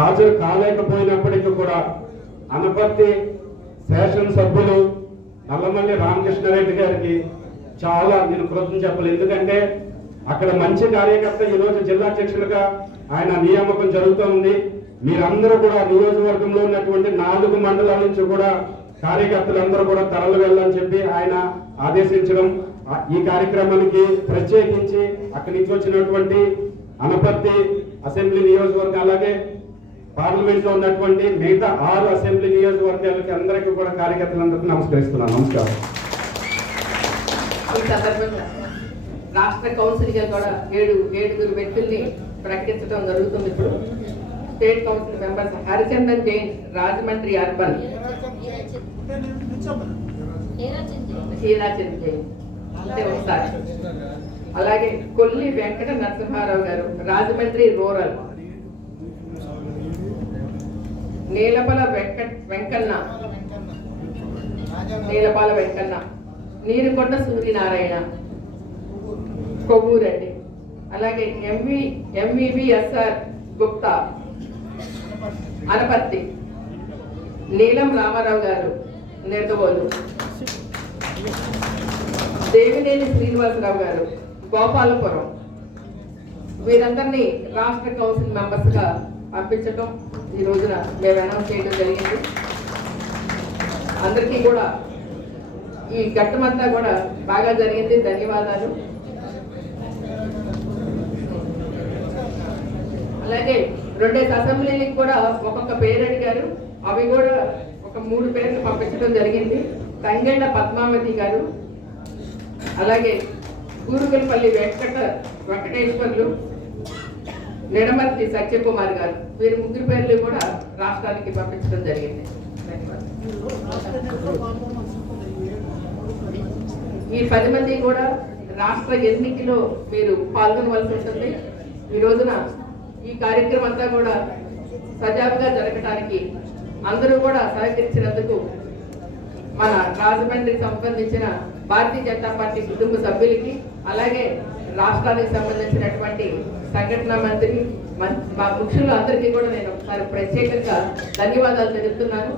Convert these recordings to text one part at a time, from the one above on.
హాజరు కాలేకపోయినప్పటికీ కూడా అనపర్తి శాసనసభ్యులు నల్లమల్లి రామకృష్ణారెడ్డి గారికి చాలా నేను కృతజ్ఞతలు చెప్పాలి. ఎందుకంటే అక్కడ మంచి కార్యకర్త ఈరోజు జిల్లా అధ్యక్షులుగా ఆయన నియామకం జరుగుతూ ఉంది. మీరందరూ కూడా నియోజకవర్గంలో ఉన్నటువంటి 4 మండలాల నుంచి కూడా కార్యకర్తలందరూ కూడా తరలి వెళ్ళాలని చెప్పి ఆయన ఆదేశించడం, ఈ కార్యక్రమానికి ప్రత్యేకించి అక్కడి నుంచి వచ్చినటువంటి అనపర్తి అసెంబ్లీ నియోజకవర్గం అలాగే పార్లమెంట్ లో ఉన్నటువంటి మిగతా 6 అసెంబ్లీ నియోజకవర్గాలకి అందరికీ కూడా కార్యకర్తలందరికీ నమస్కరిస్తున్నాను. నమస్కారం. ఈ సందర్భంగా రాష్ట్ర కౌన్సిల్ గా కూడా 7 వ్యక్తుల్ని ప్రకటించడం జరుగుతుంది. ఇప్పుడు state council members Harichandan Jain Rajahmundry urban, Hirachand Jain అంటే ఒకసారి, అలాగే కొల్లి వెంకట నరసింహారావు గారు రాజమండ్రి రూరల్, నీలపాల వెంకన్న, నీరుకొండ సూర్యనారాయణ కొవ్వూరండి, అలాగే ఎంవిబిఎస్ఆర్ గుప్తా అనపర్తి, నీలం రామారావు గారు నిర్దవోలు, దేవినేని శ్రీనివాసరావు గారు గోపాలపురం. వీరందరినీ రాష్ట్ర కౌన్సిల్ మెంబర్స్ గా పంపించడం ఈ రోజున మేము అనౌన్స్ చేయడం జరిగింది. అందరికీ కూడా ఈ ఘట్టమంతా కూడా బాగా జరిగింది. ధన్యవాదాలు. అలాగే 2 అసెంబ్లీలకు కూడా ఒక్కొక్క పేరు అడిగారు. అవి కూడా ఒక 3 పేర్లు పంపించడం జరిగింది. తంగెళ్ళ పద్మావతి గారు, అలాగే కూరుగల్పల్లి వెంకటేశ్వర్లు, నిడమర్తి సత్యకుమార్ గారు. వీరు 3 పేర్లు కూడా రాష్ట్రానికి పంపించడం జరిగింది. ఈ 10 మంది కూడా రాష్ట్ర ఎన్నికలో మీరు పాల్గొనవలసి ఉంటుంది. ఈ రోజున ఈ కార్యక్రమం అంతా కూడా సజావుగా జరగడానికి అందరూ కూడా సహకరించినందుకు మన రాజమండ్రికి సంబంధించిన భారతీయ జనతా పార్టీ కుటుంబ సభ్యులకి, అలాగే రాష్ట్రానికి సంబంధించినటువంటి సంఘటన మంత్రి మా ముఖ్యులు అందరికీ కూడా నేను ఒకసారి ప్రత్యేకంగా ధన్యవాదాలు తెలుపుతున్నాను.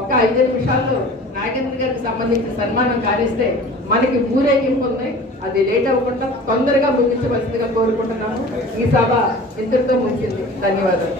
ఒక 5 నిమిషాల్లో నాగేంద్ర గారికి సంబంధించిన సన్మానం కానిస్తే మనకి ఊరేగింపు ఉంది, అది లేట్ అవ్వకుండా తొందరగా ముగించవలసిందిగా కోరుకుంటున్నాము. ఈ సభ ఇంతటితో ముగిసింది. ధన్యవాదాలు.